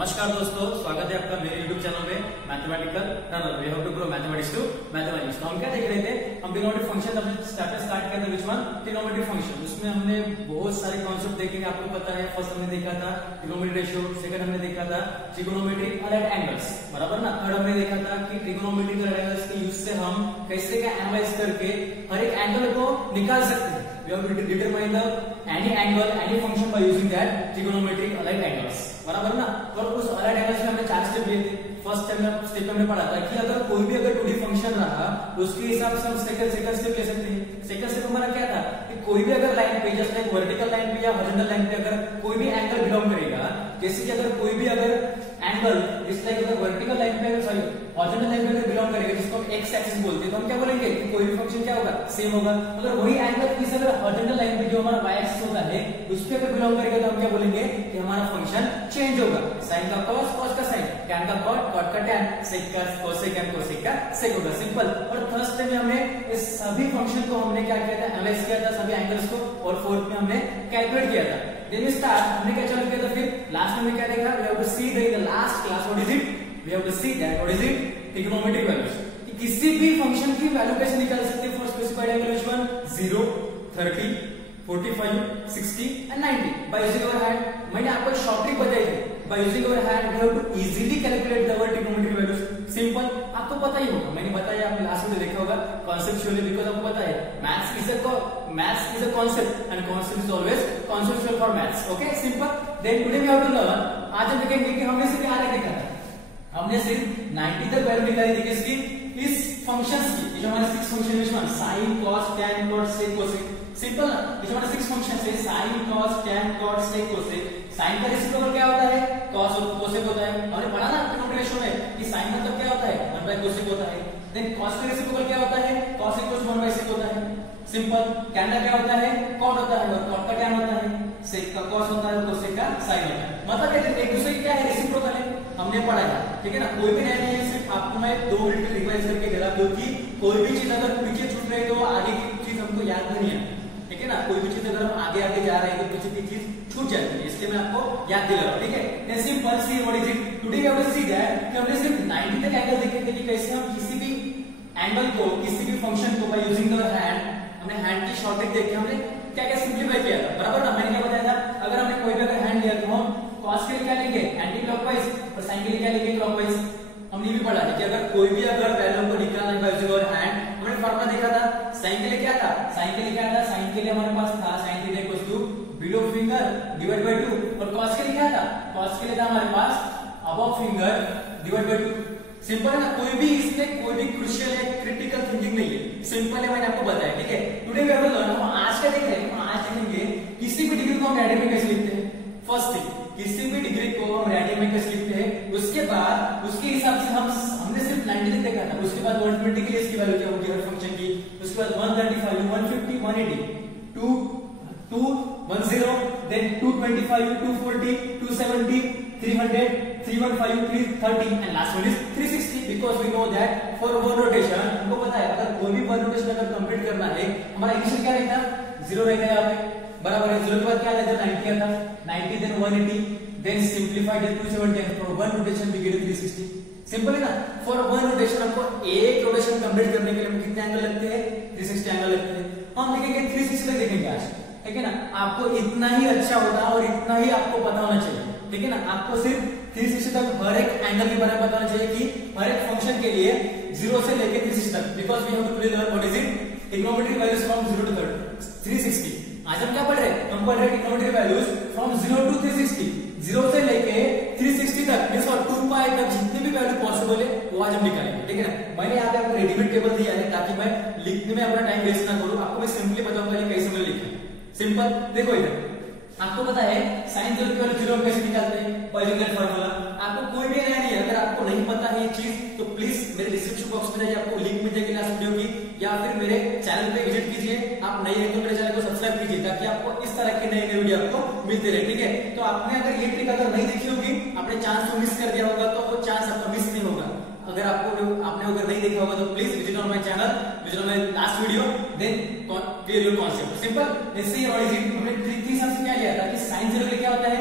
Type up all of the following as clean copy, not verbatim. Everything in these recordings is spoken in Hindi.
नमस्कार दोस्तों, स्वागत है आपका मेरे YouTube चैनल में mathematical runner. We have to grow mathematics to mathematics. तो हम क्या देख रहे थे, हम ट्रिग्नोमेट्रिक फंक्शन हमने स्टार्ट किया था। Which one? Trigonometric function. उसमें हमने बहुत सारे कॉन्सेप्ट देखेंगे, आपको पता है। फर्स्ट हमने देखा था ट्रिग्नोमेट्रिक रेशियो, सेकंड हमने देखा था ट्रिग्नोमेट्रिक राइट एंगल्स, बराबर ना। थर्ड हमने देखा था कि ट्रिग्नोमेट्रिक राइट एंगल्स के यूज से हम कैसे क्या एनालाइज करके हर एक एंगल को निकाल सकते हैं। We have to determine the any angle, any function by using that trigonometric aligned angles, बराबर ना। और उस aligned angles में हमने चार स्टेप लिए थे। फर्स्ट स्टेप में हमने पढ़ा था कि अगर कोई भी 2D फंक्शन रहा तो उसके हिसाब से हम सेकंड स्टेप ले सकते हैं। सेकंड स्टेप हमारा क्या था कि कोई भी अगर लाइन पे, जैसे लाइक वर्टिकल लाइन पे या हॉरिजॉन्टल लाइन पे अगर कोई भी एंगल बिलोंग करेगा, जैसे कि अगर कोई भी अगर एंगल इस लाइक अगर वर्टिकल लाइन पे, सॉरी हॉरिजॉन्टल लाइन पे अगर बिलोंग करेगा, जिसको हम एक्स एक्सिस बोलते हैं, तो हम क्या बोलेंगे कि कोई भी फंक्शन क्या होगा, सेम होगा। अगर वही एंगल इस अगर हॉरिजॉन्टल लाइन पे जो हमारा वाई एक्सिस होता है उस पे अगर बिलोंग करेगा तो हम क्या बोलेंगे कि हमारा फंक्शन चेंज होगा। साइन का कॉस, कॉस का साइन, टैन का कॉट, कॉट का टैन, सेक का कोसेक, कोसेक का सेक होगा। सिंपल। और थर्ड स्टेप में हमने इस सभी फंक्शन को हमने क्या किया था, एनालाइज किया था सभी एंगल्स को, और फोर्थ में हमने कैलकुलेट किया था। देन वी स्टार्ट, हमने क्या चालू किया था, फिर लास्ट में हमने क्या देखा, we have to see the last class what is it, we have to see that what is it trigonometric values. कि किसी भी फंक्शन की वैल्यू कैसे निकाल सकते हैं for specified angle which one, 0, 30, 45, 60 and 90 by using our hand. मैंने आपको शॉर्ट ट्रिक बताई थी, by using our hand we have to easily calculate the trigonometric values. Simple, आपको पता ही होगा, मैंने बताया, आपने लास्ट में देखा होगा कॉन्सेप्चुअली, बिकॉज़ आपको पता है maths is a concept and concept is always conceptual for maths. Okay, simple. Then today we have to learn, आज हम देखेंगे कि हमने सिर्फ क्या देखा था, हमने सिर्फ 90 तक वैल्यू निकाली थी किसकी, इस फंक्शंस की। जो हमारे 6 फंक्शन में sin cos tan cot sec cosec, simple ना। जो हमारे 6 फंक्शंस है sin cos tan cot sec cosec, sin का रेसिप्रोकल क्या होता है, cos और cosec होता है। हमने पढ़ा ना ट्रिग्नोमेट्रिक रेशियो में कि sin मतलब क्या होता है, 1/cosec होता है। देन cos का रेसिप्रोकल क्या होता है, cos = 1/sec होता है। सिंपल। tan का क्या होता है, cot होता है, और cot का tan होता है, sec का cos होता है, और cosec का sin होता है। मतलब एक दूसरे की क्या है, रेसिप्रोकल है, हमने पढ़ा है, ठीक है ना। कोई भी नहीं है, सिर्फ आपको मैं 2 मिनट रिवाइज करके दे रहा, क्योंकि कोई भी चीज अगर पीछे छूट रही है तो आगे की चीज हमको याद नहीं है, ठीक है ना। कोई भी चीज अगर हम आगे आगे जा रहे हैं तो पीछे की चीज छूट जाती है, इसलिए मैं आपको याद दिला रहा हूं, ठीक है। Simple see what is it, today we have to see that कि हमने सिर्फ 90 तक एंगल देखे थे कि कैसे हम किसी भी एंगल को, किसी भी फंक्शन को बाय यूजिंग द हैंड, हमने हैंड की शॉर्ट ट्रिक देख के हमने क्या क्या सिंपलीफाई किया था, बराबर ना। मैंने क्या बताया था, अगर हमने कोई भी अगर हैंड लिया तो हम cos के लिए क्या लेंगे, एंटी क्लॉकवाइज, और sin के लिए क्या लेंगे, क्लॉकवाइज। हमने भी पढ़ा है कि अगर कोई भी अगर वैल्यू को निकालना है बाय यूजिंग आवर हैंड, हमने फार्मूला देखा था। sin के लिए क्या था, sin के लिए क्या था, sin के लिए हमारे पास था sin theta equals to below finger divide by 2, और cos के लिए क्या था, cos के लिए था हमारे पास above finger divide by 2। Simple है ना। कोई भी इसमें कोई भी क्रूशियल है, क्रिटिकल थिंकिंग नहीं है, सिंपल है, मैंने आपको बताया, ठीक है। Today we have to learn, हम आज का देख रहे हैं, हम आज देखेंगे किसी भी डिग्री को हम रेडियन में कैसे लिखते हैं। फर्स्ट थिंग, किसी भी डिग्री को हम रेडियन में कैसे लिखते हैं, उसके बाद उसके हिसाब से हमने सिर्फ 90 तक देखा था, उसके बाद 120 के लिए इसकी वैल्यू क्या होगी हर फंक्शन की, उसके बाद 135, 150, 180, 210, then 225, 240, 270, 300, 315, 330 and last one is 360, because we know that for one rotation, हमको पता है अगर कोई भी वन रोटेशन अगर कंप्लीट करना है, हमारा इनिशियल क्या रहेगा, 0 रहेगा यहाँ पे, बराबर है। 0 के बाद क्या आया था, 90 था, 90 देन 180, देन सिंपलीफाइड है 270, for one rotation we get 360। Simple है ना। फॉर वन रोटेशन हमको एक रोटेशन कंप्लीट करने के लिए हमको कितने एंगल लगते हैं, 360 एंगल लगते हैं। हम देखेंगे 360 तक देखेंगे आज, ठीक है ना। आपको इतना ही अच्छा होता और इतना ही आपको पता होना चाहिए, ठीक है ना। आपको सिर्फ 360 तक हर एक एंगल के बारे में पता होना चाहिए कि हर एक फंक्शन के लिए 0 से लेके 360 तक, because we have to learn what is it trigonometric values from 0 to 360। आज हम क्या पढ़ रहे हैं, हम पढ़ रहे हैं ट्रिग्नोमेट्रिक वैल्यूज फ्रॉम 0 टू 360, 0 से लेके 360 तक, मींस और 2π तक जितनी भी वैल्यू पॉसिबल है वो आज हम निकालेंगे, ठीक है ना। मैंने यहाँ पे आपको रेडीमेड टेबल दिया है ताकि मैं लिखने में अपना टाइम वेस्ट ना करूं, आपको मैं सिंपली बताऊंगा ये कैसे मैं लिखूं। सिंपल, देखो इधर आपको पता है sin 0 की वैल्यू 0 हम कैसे निकालते हैं, बाय यूजिंग दैट फार्मूला। आपको कोई भी नया नहीं है, अगर आपको नहीं पता है ये चीज तो प्लीज मेरे डिस्क्रिप्शन बॉक्स में जाइए, आपको लिंक मिल जाएगी लास्ट वीडियो की, या फिर मेरे चैनल पे विजिट कीजिए। आप नए हैं तो मेरे चैनल को सब्सक्राइब कीजिए ताकि आपको इस तरह की नई वीडियो आपको मिलते रहे, ठीक है। तो आपने अगर ये ट्रिक अगर नहीं देखी होगी, आपने चांस को मिस कर दिया होगा, तो वो चांस आपका मिस नहीं होगा। अगर आपने अगर नहीं देखा होगा तो please visit on my channel which is my last video, then clear your concept. Simple. Let's see what is it. हमने ट्रिक हिसाब से क्या लिया था कि sin 0 के लिए क्या होता है,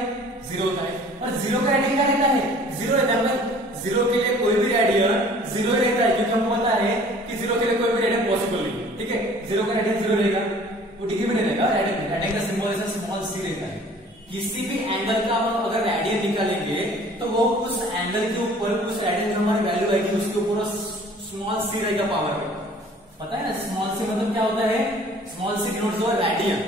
0 होता है, और 0 का रेडियन क्या रहता है, 0 रहता है। मतलब 0 के लिए कोई भी रेडियन 0 ही रहता है, क्योंकि हमको पता है कि 0 के लिए कोई भी रेडियन पॉसिबल नहीं है। ठीक है, 0 का रेडियन 0 रहेगा, वो डिग्री में नहीं रहेगा, रेडियन का सिंबल ऐसा स्मॉल सी रहता है। किसी भी एंगल का हम अगर रेडियन निकालेंगे तो वो उस एंगल के ऊपर, उस रेडियन जो हमारी वैल्यू आएगी उसके ऊपर स्मॉल सी रहेगा पावर में। पता है ना, स्मॉल सी मतलब क्या होता है, small c denotes the radian.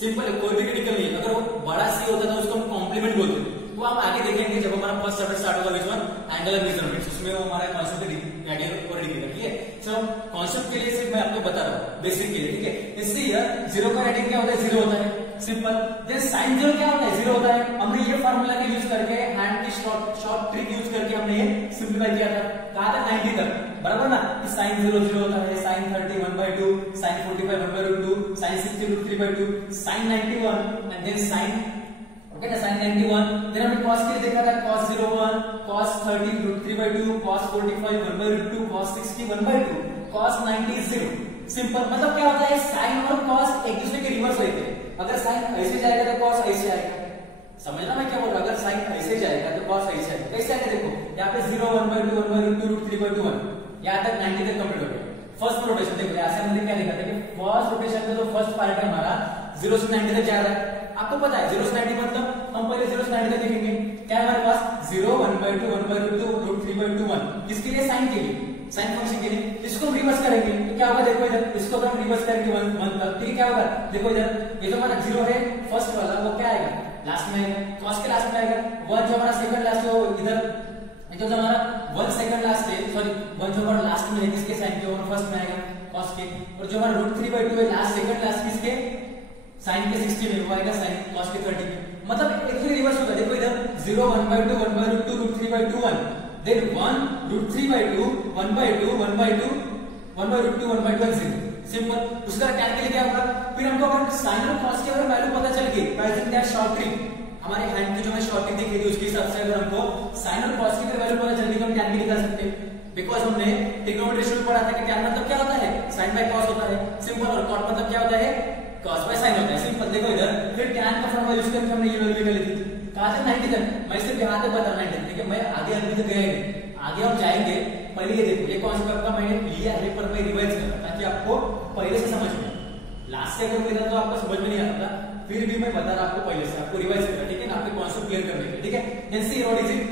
Simple है, कोई भी क्रिटिकल नहीं। अगर वो बड़ा सी होता है तो उसको हम कॉम्प्लीमेंट बोलते हैं। वो हम आगे देखेंगे जब हमारा फर्स्ट चैप्टर स्टार्ट होगा, विच वन एंगुलर मेजरमेंट्स, उसमें वो हमारा कॉन्सेप्ट रेडियन और डिग्री का। ठीक है, चलो कॉन्सेप्ट के लिए सिर्फ मैं आपको बता रहा हूँ, बेसिक के लिए। ठीक है, इससे यार 0 का रेडियन क्या होता है, 0 होता है, सिंपल। देन sin 0 क्या होता है, 0 होता है। हमने ये फार्मूला का यूज करके, हैंड की शॉर्ट ट्रिक यूज करके हमने ये सिंप्लीफाई किया था। कहा था 90 तक, बराबर ना, कि sin 0 0 होता है, sin 30 1/2, sin 45 1/2, sin 60 √3/2, sin 91 and then sin, okay ना, sin 91। देन हमने cos के लिए देखा था, cos 0 1, cos 30 √3/2, cos 45 1/2, cos 60 1/2, cos 90 0। Simple. मतलब क्या होता है, sin और cos एक दूसरे के रिवर्स रहते हैं। अगर sin ऐसे जाएगा तो cos ऐसे आएगा। समझना मैं क्या बोल रहा हूं, अगर sin ऐसे जाएगा तो cos ऐसे आएगा। कैसे आएगा, देखो यहाँ पे 0 1/2 1/2 √3/2 1, यहाँ तक 90 तक कंप्लीट हो गया। फर्स्ट रोटेशन देखो, ऐसे हमने क्या लिखा था कि फर्स्ट रोटेशन में तो फर्स्ट पार्ट है हमारा 0 से 90 तक जा रहा है। आपको पता है 0 से 90 मतलब हम पहले 0 से 90 तक लिखेंगे। क्या है हमारे पास, 0 1/2 1/2 √3/2 1, किसके लिए, sin के लिए, साइन फंक्शन के लिए। इसको हम रिवर्स करेंगे तो क्या होगा, देखो इधर, इसको अगर हम रिवर्स करेंगे 1 तक, ठीक है, क्या होगा, देखो इधर, ये जो हमारा 0 है फर्स्ट वाला, वो क्या आएगा, लास्ट में आएगा, cos के लास्ट में आएगा। 1 जो हमारा सेकंड लास्ट है वो इधर, जो हमारा 1 सेकंड लास्ट है, सॉरी 1 जो हमारा लास्ट में है किसके, साइन के, और फर्स्ट में आएगा cos के। और जो हमारा √3/2 है लास्ट सेकंड लास्ट किसके, साइन के 60 में, वो आएगा साइन cos के 30 में। मतलब एक रिवर्स होगा, देखो इधर 0 1/2 1/2 √3/2 1, then 1 √3/2 1/2 1/2 1/2 1/2 0। सिंपल। उसका टैन के लिए क्या होगा, फिर हमको अगर साइन और cos की अगर वैल्यू पता चल गई, यूजिंग दैट शॉर्ट ट्रिक, हमारे हैंड की जो मैं शॉर्ट ट्रिक देखी थी उसके हिसाब से अगर हमको साइन और cos की वैल्यू पता चल गई तो हम टैन भी निकाल सकते हैं। बिकॉज हमने ट्रिग्नोमेट्री शुरू पढ़ा था कि टैन मतलब क्या होता है, साइन बाय cos होता है। सिंपल। और cot मतलब क्या होता है, cos बाय साइन होता है। सिंपल। देखो इधर, फिर टैन का फॉर्मूला यूज करके हमने ये वैल्यू निकाली थी। कहा था 90 तक, मैं सिर्फ यहाँ तक बता 90 तक, ठीक है, मैं आगे अभी तक गया नहीं, आगे हम जाएंगे। पहले ये देखो, ये कॉन्सेप्ट आपका मैंने लिया है पर मैं रिवाइज कर रहा ताकि आपको पहले से समझ में। लास्ट से अगर लेना तो आपको समझ में नहीं आता, फिर भी मैं बता रहा आपको पहले से, आपको रिवाइज करना, ठीक है ना, आपके कॉन्सेप्ट क्लियर करने के, ठीक है। Then see what is it,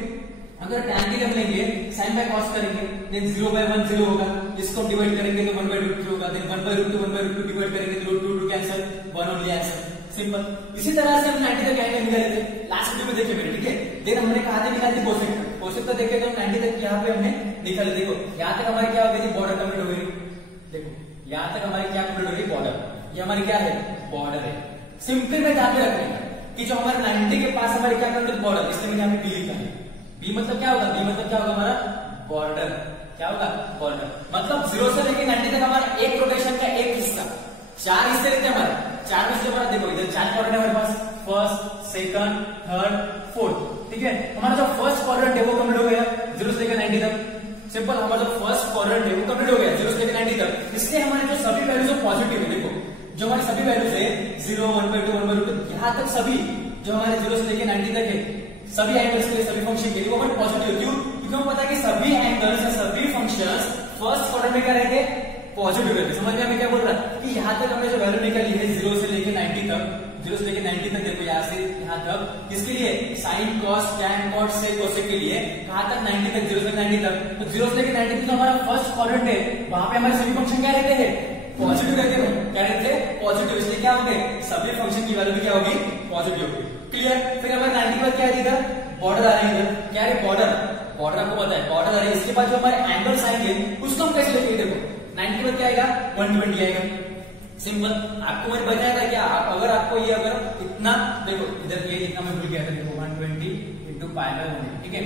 अगर tan के लिए हम लेंगे sin बाय cos करेंगे, देन 0/1 0 होगा, इसको डिवाइड करेंगे तो 1/√2 होगा, देन 1/√2 1/√2 डिवाइड करेंगे तो √2 कैंसिल, 1 ओनली आंसर। सिंपल। इसी तरह से हम 90 तक एंगल निकाले थे, लास्ट वीडियो में देखिए मेरे, ठीक है। देन हमने कहा था निकाल दी कोसेक, कोसेक तो देखे तो 90 तक यहाँ पे हमने निकाले। देखो यहाँ तक हमारी क्या हो गई थी, बॉर्डर कंप्लीट हो गई। देखो यहाँ तक हमारी क्या कंप्लीट हो गई, बॉर्डर। ये हमारी क्या है, बॉर्डर है। सिंपल में ध्यान में रखने कि जो हमारे 90 के पास हमारी क्या कंप्लीट बॉर्डर, इसलिए मैंने यहाँ पे बी लिखा है। बी मतलब क्या होगा, बी मतलब क्या होगा हमारा बॉर्डर। क्या होगा, बॉर्डर। मतलब 0 से लेकर 90 तक हमारा एक रोटेशन का एक हिस्सा, 4 हिस्से रहते हैं हमारे। 4 में से हमारा देखो इधर 4 क्वाड्रेंट है हमारे पास, फर्स्ट सेकंड थर्ड फोर्थ, ठीक है। हमारा जो फर्स्ट क्वाड्रेंट है वो कंप्लीट हो गया 0 से लेकर 90 तक। सिंपल। हमारा जो फर्स्ट क्वाड्रेंट है वो कंप्लीट हो गया 0 से लेकर 90 तक। इसलिए हमारे जो सभी वैल्यूज पॉजिटिव है, देखो जो हमारी सभी वैल्यूज है 0 1/2 1/2 यहाँ तक सभी जो हमारे 0 से लेकर 90 तक है, सभी एंगल्स के लिए, सभी फंक्शन के लिए वो पॉजिटिव। क्यों, क्योंकि हमें पता है कि सभी एंगल्स या सभी फंक्शंस फर्स्ट क्वाड्रेंट में क्या रहेंगे, पॉजिटिव रहते। समझ में मैं क्या बोल रहा है कि यहाँ तक हमने जो वैल्यू निकाली है 0 से लेकर 90 तक, 0 से लेकर 90 तक, देखो यहाँ से यहाँ तक, किसके लिए, साइन cos tan cot से कोसेक के लिए। कहाँ तक, 90 तक, 0 से 90 तक। तो 0 से लेकर 90 तक जो हमारा फर्स्ट क्वाड्रेंट है वहां पे हमारे सभी फंक्शन क्या रहते हैं, पॉजिटिव रहते हैं। क्या रहते हैं, पॉजिटिव। इसलिए क्या होंगे, सभी फंक्शन की वैल्यू भी क्या होगी, पॉजिटिव होगी। क्लियर। फिर हमारे 90 पर क्या है, इधर बॉर्डर आ रहे हैं, इधर क्या है, बॉर्डर। बॉर्डर आपको पता है, बॉर्डर आ रही है। इसके बाद जो हमारे एंगल्स आएंगे उसको हम कैसे लिखेंगे, देखो 90 पर क्या आएगा, 120 आएगा। सिंपल। आपको मैंने बताया था क्या, अगर आपको ये अगर इतना, देखो इधर ये इतना मैं भूल गया था, देखो 120 × π/1, ठीक है।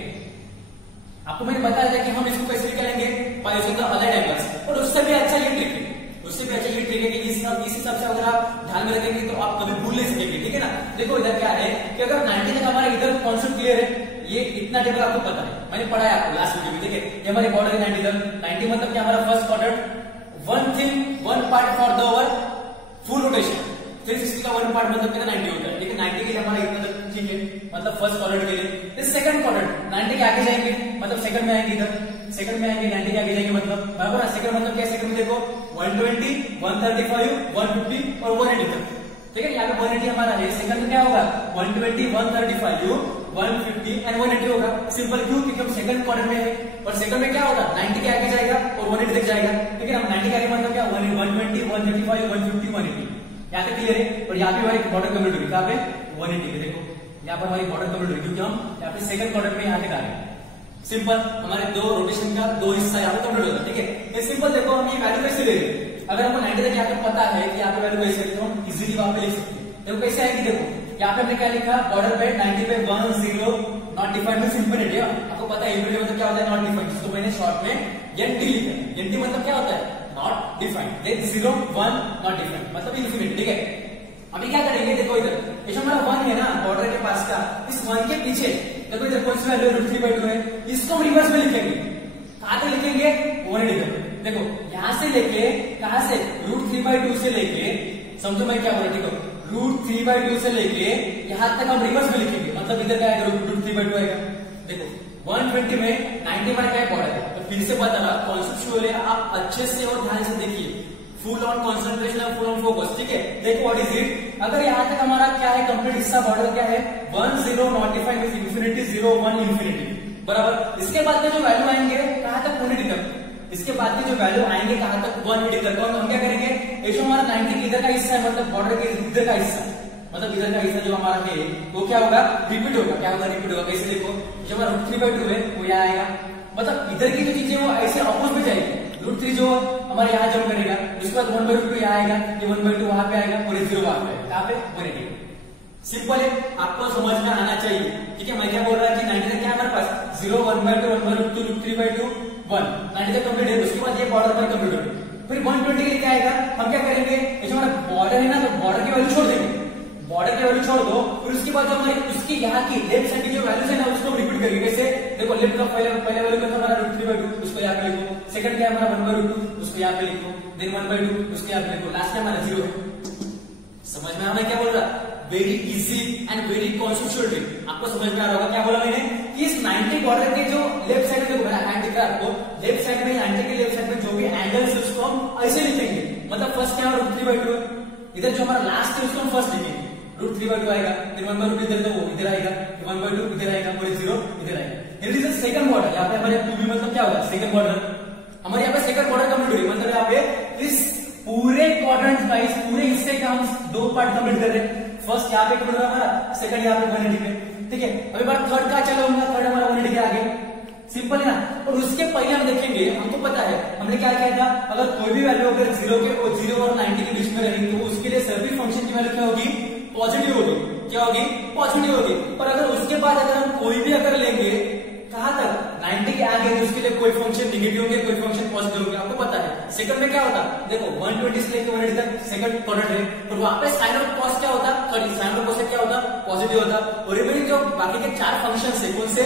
आपको मैंने बताया था कि हम इसको कैसे निकालेंगे, पाई से अलाइड एंगल्स। और उससे भी अच्छा ये ट्रिक है, उससे भी अच्छा ये ट्रिक है कि इस हिसाब से अगर आप ध्यान में रखेंगे तो आप कभी भूल नहीं सकेंगे, ठीक है ना। देखो इधर क्या है कि अगर 90 तक हमारा इधर कॉन्सेप्ट क्लियर है, ये इतना टेबल आपको पता है, मैंने पढ़ाया आपको लास्ट वीडियो में, ठीक है। ये हमारी बॉर्डर है 90 तक। 90 मतलब क्या, हमारा first quadrant one part for the our full rotation. 360 का वन पार्ट मतलब कितना 90 होता है। ठीक है, 90 के लिए हमारा इतना तक ठीक है, मतलब फर्स्ट क्वाड्रेंट के लिए। फिर सेकंड क्वाड्रेंट 90 के आगे जाएंगे, मतलब सेकंड में आएंगे, इधर सेकंड में आएंगे, 90 के आगे जाएंगे, मतलब बराबर है। सेकंड मतलब क्या है, सेकंड में देखो 120, 135, 150 और 180 तक। ठीक है, यहाँ पे 180 हमारा है। सेकंड में क्या होगा 120, 135, 150 एंड 180 होगा। सिंपल, क्यों? क्योंकि हम सेकंड क्वाड्रेंट में है। और सेकंड में क्या होगा 90 के आगे जाएगा और 180 तक जाएगा। ठीक है, हम 90 के आगे मतलब क्या 120, 135, 150, 180। यहाँ पे क्लियर है। और यहाँ पे हमारी बॉर्डर कंप्लीट होगी, कहाँ पे 180 पे। देखो यहाँ पर हमारी बॉर्डर कंप्लीट होगी, क्योंकि हम यहाँ पे सेकंड क्वाड्रेंट में यहाँ पे आ रहे हैं। सिंपल, हमारे दो रोटेशन का दो हिस्सा यहाँ पे कंप्लीट होगा। ठीक है, ये सिंपल। देखो हम ये वैल्यू कैसे ले रहे हैं, अगर हमको 90 तक यहाँ पे पता है कि यहाँ पे वैल्यू कैसे है, तो हम इजीली वहां पे लिख सकते हैं। देखो कैसे आएगी, देखो यहाँ पे हमने क्या लिखा, बॉर्डर पे 90 पे 10 नॉट डिफाइंड मींस इंफिनिटी। आपको पता है इंफिनिटी मतलब क्या होता है, नॉट डिफाइंड, जिसको मैंने शॉर्ट में एनटी लिखा है। एनटी मतलब क्या होता है, not defined. Then 0 1 not defined मतलब इंफिनिटी। ठीक है, अभी क्या करेंगे, देखो इधर ये जो हमारा 1 है ना बॉर्डर के पास का, इस 1 के पीछे देखो इधर कौन सी वैल्यू √3/2 है, इसको हम रिवर्स में लिखेंगे। कहां तक लिखेंगे 180। देखो यहां से लेके कहां से √3/2 से लेके, समझो मैं क्या बोल रहा हूं, ठीक है, √3/2 से लेके यहां तक हम रिवर्स में लिखेंगे, मतलब इधर क्या आएगा √3/2 आएगा। देखो 120 में 90 हमारा क्या बॉर्डर है, तो फिर से बता रहा कॉन्सेप्चुअल है, आप अच्छे से और ध्यान से देखिए, फुल ऑन कंसंट्रेशन और फुल ऑन फोकस। ठीक है, देखो व्हाट इज इट, अगर यहां तक हमारा क्या है कंप्लीट हिस्सा बॉर्डर क्या है 1 0 not defined with infinity 0 1 infinity बराबर। इसके बाद के जो वैल्यू आएंगे कहां तक 180 तक, इसके बाद के जो वैल्यू आएंगे कहां तक 180 तक। और हम क्या करेंगे, ये जो हमारा 90 इधर का हिस्सा है, मतलब बॉर्डर के इधर का हिस्सा, मतलब इधर का हिस्सा जो हमारा है वो क्या होगा रिपीट होगा। क्या होगा रिपीट होगा, कैसे देखो जो हमारा √3/2 है वो यहाँ आएगा, मतलब इधर की जो चीजें वो ऐसे अपोज में जाएगी। √3 जो हमारे यहाँ जम करेगा, उसके बाद 1/2 यहाँ आएगा, ये 1/2 वहां पे आएगा और 0 वहां पे आएगा, कहां पे 180। सिंपल है, आपको समझ में आना चाहिए। ठीक है, मैं क्या बोल रहा है कि 90 तक क्या हमारे पास 0 1/2 1/2 √3/2 1 90 तक कंप्लीट है। उसके बाद ये बॉर्डर पर कंप्लीट होगा, फिर 120 के लिए क्या आएगा, हम क्या करेंगे, ये जो हमारा बॉर्डर है ना, तो बॉर्डर की वैल्यू छोड़ देंगे, बॉर्डर की वैल्यू छोड़ दो, फिर उसके बाद जो हमारी उसकी यहाँ की लेफ्ट साइड की जो वैल्यूज है ना उसको रिपीट करेंगे। कैसे देखो, लेफ्ट का पहले वैल्यू क्या था हमारा √3/2, उसको यहाँ पे लिखो। सेकंड क्या है हमारा 1/2, उसको यहाँ पे लिखो। देन 1/2 उसको यहाँ पे लिखो। लास्ट में हमारा 0 है। समझ में हमें क्या बोल रहा, very easy and very conceptual trick. आपको समझ में आ रहा होगा क्या बोला मैंने, कि इस 90 बॉर्डर के जो लेफ्ट साइड में हैंड दिख रहा है आपको, लेफ्ट साइड में 90 के लेफ्ट साइड में जो भी एंगल है उसको हम ऐसे लिखेंगे, मतलब फर्स्ट क्या है √3/2 है, इधर जो हमारा लास्ट है उसको हम फर्स्ट लिखेंगे, √3/2 आएगा, फिर 1/2 इधर, तो वो इधर आएगा, 1/2 इधर आएगा और 0 इधर आएगा। इट इज सेकंड बॉर्डर, यहाँ पे हमारे 2b मतलब क्या होगा सेकंड बॉर्डर, हमारे यहाँ पे सेकंड बॉर्डर कंप्लीट हो रही, मतलब यहाँ पे इस पूरे क्वाड्रेंट का, इस पूरे हिस्से का हम 2 पार्ट कंप्लीट कर रहे हैं। फर्स्ट यहाँ पे कंप्लीट हो रहा, सेकंड यहाँ पे 180 पे। ठीक है, अभी बार थर्ड का चलो, थर्ड हमारा 180 के आगे, सिंपल है ना। और उसके पहले हम देखेंगे, हमको पता है हमने क्या किया था, अगर कोई भी वैल्यू अगर 0 और 90 के बीच में रहेगी तो उसके लिए सभी फंक्शन की वैल्यू क्या होगी, पॉजिटिव होगी। क्या होगी, पॉजिटिव होगी। पर अगर उसके बाद अगर हम कोई भी अगर लेंगे कहां तक 90 के आगे, तो उसके लिए कोई फंक्शन निगेटिव होंगे, कोई फंक्शन पॉजिटिव होंगे। आपको पता है सेकंड में क्या होता, देखो 120 से लेकर 180 तक सेकंड क्वाड्रेंट है, और वहां पे साइन और कॉस क्या होता, सॉरी साइन और कॉस क्या होता, पॉजिटिव होता। और रिमेनिंग जो बाकी के 4 फंक्शन है, कौन से,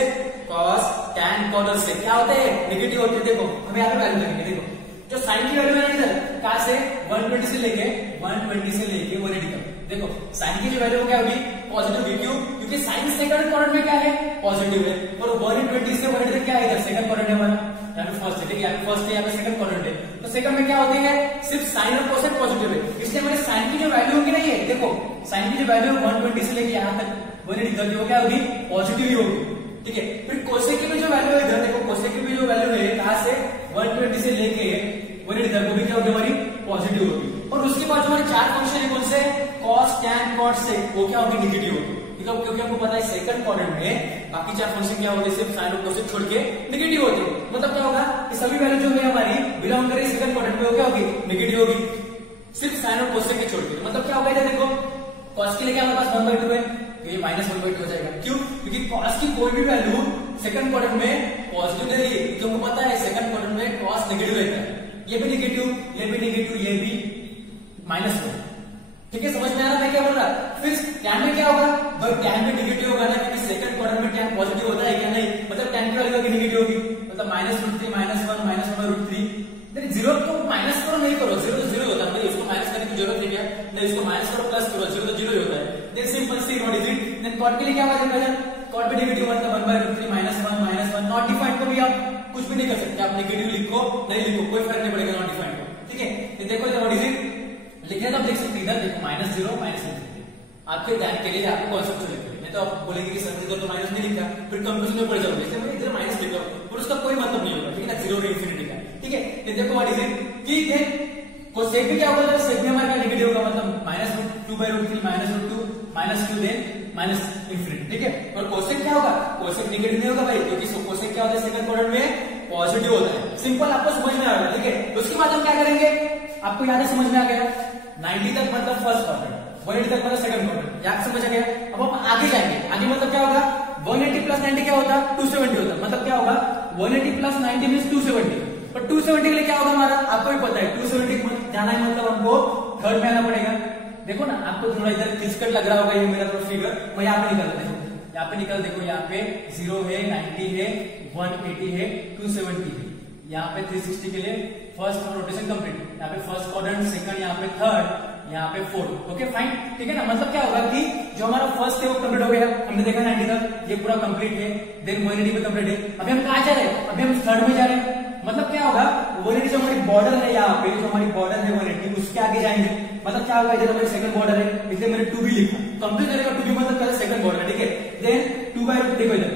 कॉस टैन कॉट से क्या होते हैं, नेगेटिव होते हैं। देखो हमें यहाँ पे वैल्यू लगेंगे, देखो जो साइन की वैल्यू है इधर कहां से 120 से लेके 180 तक, देखो साइन की जो वैल्यू क्या होगी, पॉजिटिव होगी। क्यों, क्योंकि साइन सेकंड क्वाड्रेंट में क्या है, पॉजिटिव है, और 120 से 180 तक क्या है, इधर सेकंड क्वाड्रेंट है हमारा, यहाँ पे फर्स्ट है, ठीक है, यहाँ पे फर्स्ट है, यहाँ पे सेकंड क्वाड्रेंट है। तो सेकंड में क्या होते हैं, सिर्फ साइन और कोसेक पॉजिटिव है, इसलिए हमारे साइन की जो वैल्यू होगी ना, ये देखो साइन की जो वैल्यू 120 से लेके यहाँ तक 180 तक वो क्या होगी, पॉजिटिव ही होगी। ठीक है, फिर कोसेक की भी जो वैल्यू है इधर देखो, कोसेक की भी जो वैल्यू है कहां से 120 से लेके 180 तक, वो भी क्या होगी, हमारी पॉजिटिव होगी। और उसके बाद हमारे 4 फंक्शन है, कौन से, कॉस टैन कॉट से, वो क्या होगी, नेगेटिव होगी। क्योंकि हमको पता है सेकंड क्वाड्रेंट में बाकी 4 फंक्शन क्या होते हैं, सिर्फ साइन और कोसेक छोड़ के नेगेटिव होते हैं। मतलब क्या होगा कि सभी वैल्यू जो है हमारी बिलोंग करे सेकंड क्वाड्रेंट में, वो क्या होगी, नेगेटिव होगी, सिर्फ साइन और कोसेक के छोड़ के। मतलब क्या होगा इधर देखो, कॉस के लिए क्या हमारे पास 1/2 है, तो ये -1/2 हो जाएगा। क्यों, क्योंकि कॉस की कोई भी वैल्यू सेकंड क्वाड्रेंट में पॉजिटिव दे रही है, क्योंकि हमको पता है सेकंड क्वाड्रेंट में कॉस नेगेटिव रहता है, ये भी नेगेटिव, ये भी नेगेटिव, ये भी -1। ठीक है, समझ में आ रहा है मैं क्या बोल रहा। फिर टैन में क्या होगा, भाई टैन में नेगेटिव होगा ना, क्योंकि सेकंड क्वाड्रेंट में टैन पॉजिटिव होता है क्या, नहीं, मतलब टैन की वैल्यू नेगेटिव होगी, मतलब -√3 -1 -1/√3। 0 को -4 नहीं कॉट के लिए क्या होगा जनरेशन, कॉट भी नेगेटिव मतलब 1/√3 -1 नॉट डिफाइंड को भी आप कुछ भी नहीं कर सकते, आप नेगेटिव लिखो नहीं लिखो कोई फर्क नहीं पड़ेगा नॉट डिफाइंड को, ठीक है। तो देखो व्हाट इज इट लिखने तो आप देख सकते हैं इधर देखो -0 -∞ आपके ध्यान के लिए आपको कॉन्सेप्ट लिखना है, तो आप बोलेंगे कि सर इधर तो माइनस नहीं लिखा, फिर कंफ्यूजन में पड़ जाओगे, इसलिए मैं इधर माइनस लिखा हूं और उसका कोई मतलब नहीं होगा, ठीक है ना, 0 और इन्फिनिटी का, ठीक है। तो देखो व्हाट इज इट कि देन कोसेक भी क्या होगा, सेक भी हमारा नेगेटिव होगा, मतलब -2/√3 -√2 -2 देन -∞, ठीक है। और कोसेक क्या होगा, कोसेक नेगेटिव नहीं होगा भाई, क्योंकि कोसेक क्या होता है सेकंड क्वाड्रेंट में पॉजिटिव होता है, सिंपल आपको समझ में आ गया, ठीक है। उसके बाद हम क्या करेंगे, आपको याद है समझ में आ गया 90 तक मतलब फर्स्ट क्वाड्रेंट, 180 तक मतलब सेकंड क्वाड्रेंट, याद समझ आ गया। अब हम आगे जाएंगे, आगे मतलब क्या होगा 180 + 90 क्या होता है 270 होता है, मतलब क्या होगा 180 + 90 मींस 270, और 270 के लिए क्या होगा हमारा आपको भी पता है 270 जाना है मतलब हमको थर्ड में आना पड़ेगा। देखो ना आपको थोड़ा इधर डिफिकल्ट लग रहा होगा ये मेरा थोड़ा फिगर, मैं यहाँ पे निकल देखो, यहाँ पे निकल देखो, यहाँ पे 0 है 90 है 180 है 270 है, यहाँ पे 360 के लिए फर्स्ट रोटेशन कंप्लीट, यहाँ पे फर्स्ट क्वाड्रेंट, सेकंड, यहाँ पे थर्ड, यहाँ पे फोर्थ, ओके फाइन, ठीक है ना। मतलब क्या होगा कि जो हमारा फर्स्ट है वो कंप्लीट हो गया, हमने देखा 90 तक ये पूरा कंप्लीट है, देन 180 पे कंप्लीट है, अभी हम कहाँ जा रहे हैं, अभी हम थर्ड में जा रहे हैं, मतलब क्या होगा 180 जो हमारी बॉर्डर है, यहाँ पे जो हमारी बॉर्डर है 180 उसके आगे जाएंगे, मतलब क्या होगा इधर हमारी सेकंड बॉर्डर है, इसलिए मैंने 2 भी लिखा, कंप्लीट करेगा 2 भी मतलब क्या सेकंड बॉर्डर, ठीक है। देन 2/√3 देखो इधर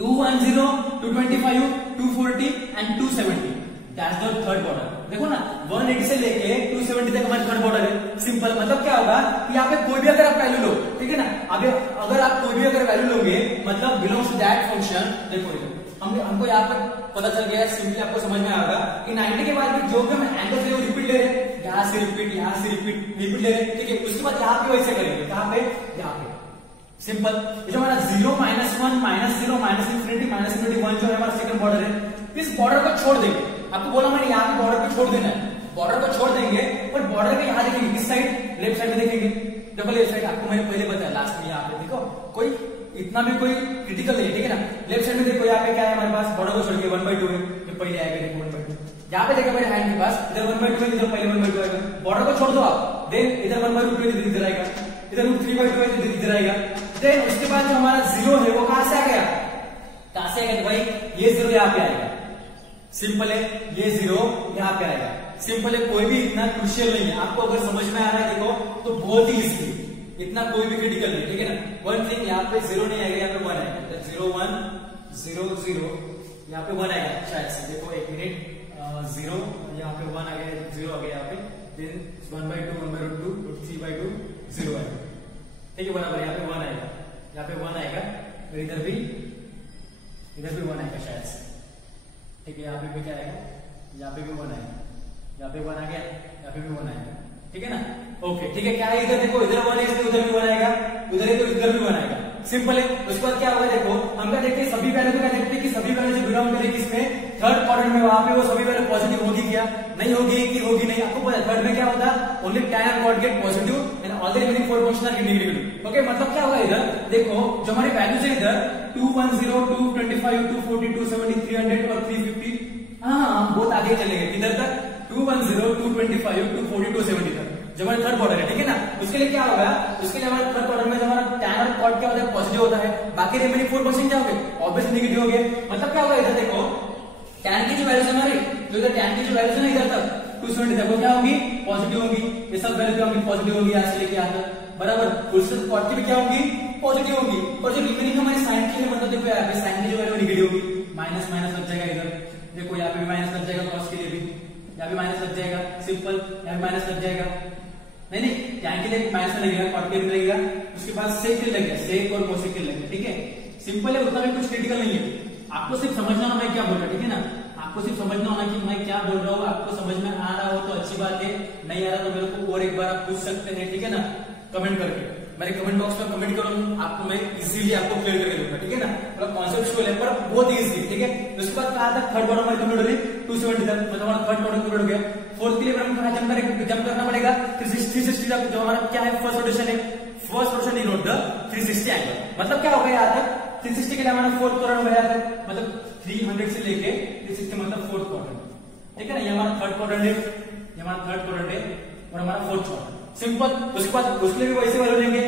210 225 240 and 270 that's the third border. देखो ना 180 से लेके 270 तक हमारा थर्ड बॉर्डर है, सिंपल, मतलब क्या होगा कि यहाँ पे कोई भी अगर आप वैल्यू लो, ठीक है ना, अभी अगर आप कोई भी अगर वैल्यू लोगे मतलब बिलोंग्स टू दैट फंक्शन, देखो हमको यहाँ पे पता चल गया, सिंपली आपको समझ में आएगा कि 90 के बाद भी जो भी हम एंगल है वो रिपीट ले रहे हैं, यहाँ से रिपीट रिपीट ले रहे हैं, ठीक है। उसके बाद यहाँ पे वैसे करेंगे, कहाँ पे, यहाँ पे सिंपल, ये जो हमारा 0 -1 -0 -∞ -∞ 1 जो है हमारा सेकंड बॉर्डर है, इस बॉर्डर को छोड़ देंगे, आपको बोला मैंने यहाँ पे बॉर्डर को छोड़ देना है, बॉर्डर को छोड़ देंगे और बॉर्डर के यहाँ देखेंगे किस साइड, लेफ्ट साइड में देखेंगे, देखो लेफ्ट साइड आपको मैंने पहले बताया लास्ट में, यहाँ पे देखो कोई इतना भी कोई क्रिटिकल नहीं है, ठीक है ना। लेफ्ट साइड में देखो यहाँ पे क्या है हमारे पास, बॉर्डर को छोड़ के 1/2 है, जो पहले आएगा देखो 1/2, यहाँ पे देखो मेरे हैंड के पास इधर 1/2 है, इधर पहले 1/2 आएगा, बॉर्डर को छोड़ दो आप, देन इधर 1/2 है, इधर आएगा, इधर 3/2 है, इधर आएगा, देन उसके बाद जो हमारा 0 है वो कहां से आ गया, कहां से आएगा, भाई ये 0 यहाँ पे आएगा, सिंपल है, ये 0 यहाँ पे आएगा, सिंपल है, कोई भी इतना क्रूशियल नहीं है, आपको अगर समझ में आ रहा है देखो तो बहुत ही इजी, इतना कोई भी क्रिटिकल नहीं, ठीक है ना। वन थिंग यहाँ पे 0 नहीं आएगा, यहाँ पे 1 आएगा, 0 1 0 0 यहाँ पे 1 आएगा शायद से, देखो एक मिनट, 0 यहाँ पे 1 आ गया, 0 आ गया यहाँ पे, देन 1/2 1/√2 3/2 0 आएगा, ठीक है बराबर, यहाँ पे 1 आएगा, यहाँ पे 1 आएगा, और इधर भी 1 आएगा शायद से, ठीक है। यहाँ पे भी क्या आएगा, यहाँ पे भी 1 आएगा, यहाँ पे 1 आ गया, यहाँ पे भी 1 आएगा, ठीक है ना, ओके ठीक है। क्या है इधर देखो, इधर 1 है इसलिए उधर भी 1 आएगा, उधर है तो इधर भी 1 आएगा, सिंपल है। उसके बाद क्या होगा देखो, हम क्या देखते हैं सभी वैल्यू को, क्या देखते हैं कि सभी वैल्यू जो बिलोंग करेगी इसमें थर्ड क्वाड्रेंट में, वहां पे वो सभी वैल्यू पॉजिटिव होगी क्या, नहीं होगी कि होगी नहीं, आपको पता है थर्ड में क्या होता है, only tan and cot get positive and all the remaining 4 functions are negative, okay. मतलब क्या होगा इधर देखो, जो हमारी वैल्यूज है इधर 210 225 240 270 300 और 350, हाँ बहुत आगे चले गए, किधर तक 210 225 240 270 तक, जो हमारा थर्ड बॉर्डर है, ठीक है ना। उसके लिए क्या होगा, उसके लिए हमारा थर्ड बॉर्डर में जो हमारा tan और cot क्या होता है, पॉजिटिव होता है, बाकी रिमेनिंग 4 फंक्शन क्या होंगे, ऑब्वियसली नेगेटिव हो गए। मतलब क्या होगा इधर देखो, tan की जो वैल्यूज है हमारी, जो इधर tan की जो वैल्यूज है ना इधर तक 270 तक, वो क्या होगी, पॉजिटिव होगी, ये सब वैल्यू क्या होगी, पॉजिटिव होगी, यहाँ से लेके यहाँ तक बराबर। उससे cot की भी क्या होगी, पॉजिटिव होगी, और जो रिमेनिंग हमारी साइन की है, मतलब देखो यहाँ पे साइन की जो वैल्यू नेगेटिव होगी, माइनस माइनस लग जाएगा इधर, देखो यहाँ पे भी माइनस लग जाएगा, cos के लिए भी यहाँ पे माइनस लग जाएगा, सिंपल, यहाँ पे माइनस लग जाएगा, नहीं tan के लिए माइनस लगेगा, cot के लिए लगेगा, उसके बाद sec के लिए लगेगा, sec और cosec के लिए लगेगा, ठीक है। सिंपल है, उतना भी कुछ क्रिटिकल नहीं है, आपको सिर्फ समझना होना मैं क्या बोल रहा हूँ, ठीक है ना, आपको सिर्फ समझना होना कि मैं क्या बोल रहा हूँ, आपको समझ में आ रहा हो तो अच्छी बात है, नहीं आ रहा तो मेरे को और एक बार आप पूछ सकते हैं, ठीक है ना, कमेंट करके, मेरे कमेंट बॉक्स में कमेंट करो, आपको मैं इजीली आपको क्लियर करके दूंगा, ठीक है ना। मतलब कॉन्सेप्चुअल है पर बहुत इजी, ठीक है। उसके बाद कहा था थर्ड बॉर्डर हमारी कंप्लीट हो रही 270 तक, मतलब हमारा थर्ड बॉर्डर कंप्लीट हो गया। फोर्थ के लिए हमें जंप करना पड़ेगा 360 तक, जो हमारा क्या है फर्स्ट रोटेशन है, first rotation in the 360 angle, मतलब क्या हो गया यहाँ तक 360 के लिए हमारा फोर्थ क्वाड्रेंट हो गया था, मतलब 300 से लेके 360 मतलब फोर्थ क्वाड्रेंट, ठीक है ना। ये हमारा थर्ड क्वाड्रेंट है, ये हमारा थर्ड क्वाड्रेंट है और हमारा फोर्थ क्वाड्रेंट, सिंपल। उसके बाद उसके लिए भी वैसे वैल्यू लेंगे,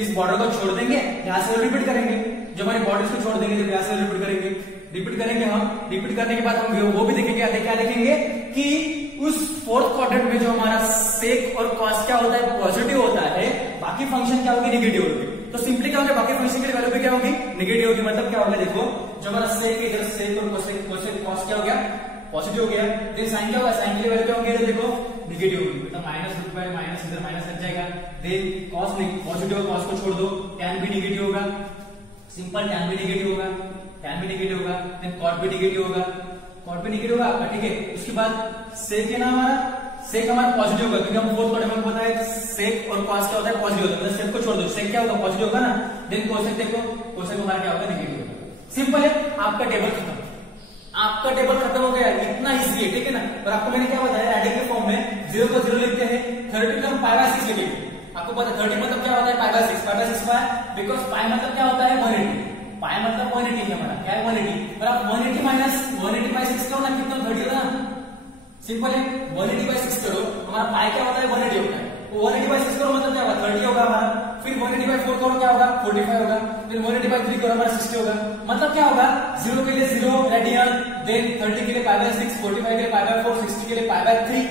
इस बॉर्डर को छोड़ देंगे, यहाँ से रिपीट करेंगे, जो हमारे बॉर्डर्स को छोड़ देंगे जब यहाँ से रिपीट करेंगे, रिपीट करेंगे हम, रिपीट करने के बाद हम वो भी देखेंगे, क्या देखेंगे कि उस फोर्थ क्वाड्रेंट में जो हमारा सेक और कॉस क्या होता है, पॉजिटिव होता है, बाकी फंक्शन क्या होगी, नेगेटिव होगी। तो सिंपली क्या होगा, बाकी फंक्शन की वैल्यू भी क्या होगी, नेगेटिव होगी। मतलब क्या होगा, देखो जो हमारा सेक इधर सेक और कॉस क्या हो गया, पॉजिटिव हो गया। देन साइन क्या होगा, साइन की वैल्यू क्या होगी, देखो नेगेटिव होगी, मतलब माइनस रूट बाय माइनस, इधर माइनस लग जाएगा। देन कॉस पॉजिटिव, कॉस को छोड़ दो, टैन भी नेगेटिव होगा, सिंपल टैन भी नेगेटिव होगा, टैन भी नेगेटिव होगा। देन कॉट भी नेगेटिव होगा, कॉट भी नेगेटिव होगा, ठीक है। उसके बाद सेक है ना हमारा, सेक हमारा पॉजिटिव होगा, क्योंकि हम फोर्थ क्वाड्रेंट में पता है सेक और कॉस क्या होता है, पॉजिटिव होता है। मतलब सेक को छोड़ दो, सेक क्या होगा, पॉजिटिव होगा ना। देन कोसेक देखो, कोसेक हमारा क्या होगा, नेगेटिव होगा। सिंपल है, आपका टेबल खत्म, आपका टेबल खत्म हो गया, इतना इजी है, ठीक है ना। और आपको मैंने क्या बताया, रैडिकल के फॉर्म में 0 को 0 लिखते हैं, 30 को हम पाई बाय 6 लिखेंगे। आपको पता है 30 मतलब क्या होता है, pi by 6, pi by 6 pi, because pi मतलब क्या होता है, 180, पाई मतलब 180 है हमारा, क्या है 180। और आप 180 माइनस 180 बाय 6 करो ना, कितना 30 होगा ना। सिंपल है, 180 बाय 6 करो, हमारा पाई क्या होता है, 180 होता है। 180 बाय 6 करो मतलब क्या होगा, 30 होगा हमारा। फिर 180 बाय 4 करो क्या होगा, 45 होगा। फिर 180 बाय 3 करो हमारा 60 होगा। मतलब क्या होगा, 0 के लिए 0 रेडियन, देन 30 के लिए पाई बाय 6, 45 के लिए पाई बाय 4, 60 के लिए पाई बाय 3,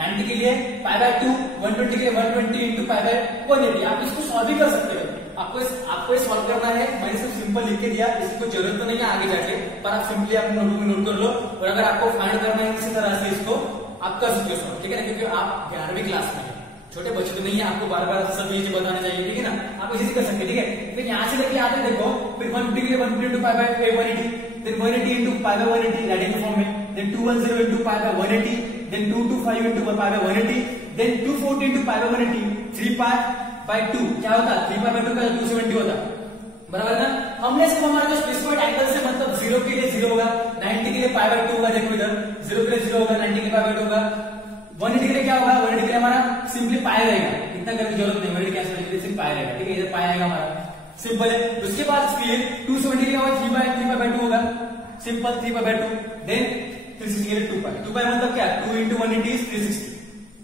90 के लिए पाई बाय 2, 120 के लिए 120 इंटू पाई बाय 180। आप इसको सॉल्व भी कर सकते हो, आपको ये सॉल्व करना है। मैंने सिर्फ सिंपल लिख के दिया, इसकी कोई जरूरत तो नहीं है आगे जाके, पर आप सिंपली अपने नोटबुक में नोट कर लो। और अगर आपको फाइंड करना है किसी तरह से इसको, आप कर सकते हो, ठीक है ना, क्योंकि आप 11वीं क्लास में, छोटे बच्चे तो नहीं है, आपको बार बार सब चीजें बताना चाहिए, ठीक है ना। आप इसी से कर सकते हैं, ठीक है। फिर यहाँ से लेके आते देखो, फिर 150 के लिए 150 into pi by 180, then 180 into pi by 180 radical form में, then 210 into pi by 180, then 225 into pi by 180, then 240 into pi by 180, 3 pi by 2 क्या होता है, 3 पाई बाय 2 का 270 होता, बराबर ना। हमने सिर्फ हमारा जो स्पेसिफाइड एंगल से, मतलब 0 के लिए 0 होगा, 90 के लिए पाई बाय 2 होगा, देखो इधर 0 के लिए 0 होगा, 90 के लिए पाई बाय 2 होगा, 180 के लिए क्या होगा, 180 के लिए हमारा सिंपली पाई रहेगा, इतना करने की जरूरत नहीं, 180 कैंसिल करके सिर्फ पाई रहेगा, ठीक है, इधर पाई आएगा हमारा, सिंपल है। उसके बाद फिर 270 के लिए 3 बाय 2 होगा, सिंपल 3 बाय 2, देन 360 के लिए 2 पाई मतलब क्या, 2 इंटू 180 इज 360।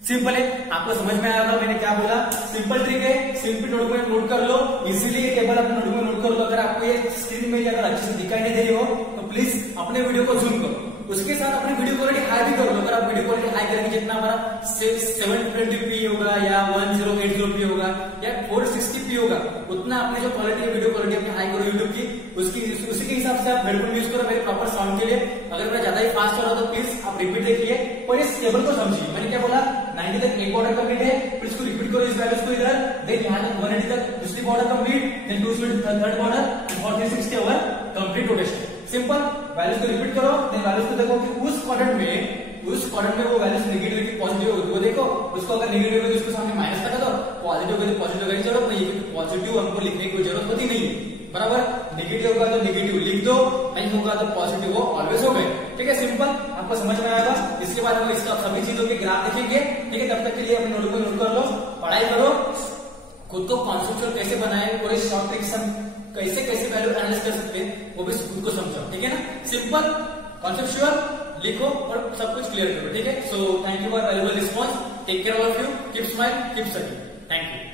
सिंपल है, आपको समझ में आया होगा मैंने क्या बोला, सिंपल ट्रिक है, सिंपल नोटबुक में नोट कर लो, इजीली टेबल अपने नोटबुक में नोट कर लो। अगर आपको ये स्क्रीन में अगर अच्छे से दिखाई नहीं दे रही हो तो प्लीज अपने वीडियो को जूम करो, उसके साथ अपनी वीडियो क्वालिटी हाई भी कर लो। अगर आप वीडियो क्वालिटी हाई करेंगे, जितना हमारा 720p होगा या 1080p होगा या 460p होगा, उतना अपने जो क्वालिटी है वीडियो क्वालिटी अपनी हाई करो यूट्यूब की, उसी के हिसाब से आप हेडफोन यूज करो मेरे प्रॉपर साउंड के लिए। अगर मेरा ज्यादा ही फास्ट हो रहा तो प्लीज आप रिपीट देखिए और इस टेबल को समझिए। मैंने क्या बोला, 90 तक एक बॉर्डर कंप्लीट है, फिर इसको रिपीट करो इस वैल्यूज को इधर, देन यहाँ तक 180 तक दूसरी border complete, then 270 third border, और 360 over complete rotation. Simple, values को रिपीट करो, देन वैल्यूज को देखो कि उस क्वाड्रेंट में वो वैल्यूज नेगेटिव की पॉजिटिव होगी, वो देखो, उसको अगर नेगेटिव होगी उसको सामने माइनस लगा दो, पॉजिटिव होगी तो पॉजिटिव करने की जरूरत नहीं है, पॉजिटिव हमको लिखने की कोई जरूरत होती नहीं है, बराबर। नेगेटिव होगा तो नेगेटिव लिख दो, नहीं होगा तो पॉजिटिव हो ऑलवेज हो गए, ठीक है। सिंपल, आपको समझ में आएगा। इसके बाद हम इसका सभी चीजों के ग्राफ देखेंगे, ठीक है। तब तक के लिए अपने नोटबुक में नोट कर लो, पढ़ाई करो, खुद को कॉन्सेप्चुअल कैसे बनाए और इस शॉर्ट ट्रिक्स कैसे वैल्यू एनालाइज कर सकते हैं वो भी खुद को समझो, ठीक है ना। सिंपल, कॉन्सेप्चुअल लिखो और सब कुछ क्लियर करो, ठीक है। So thank you for valuable response, take care of you, keep smile, keep study, thank you.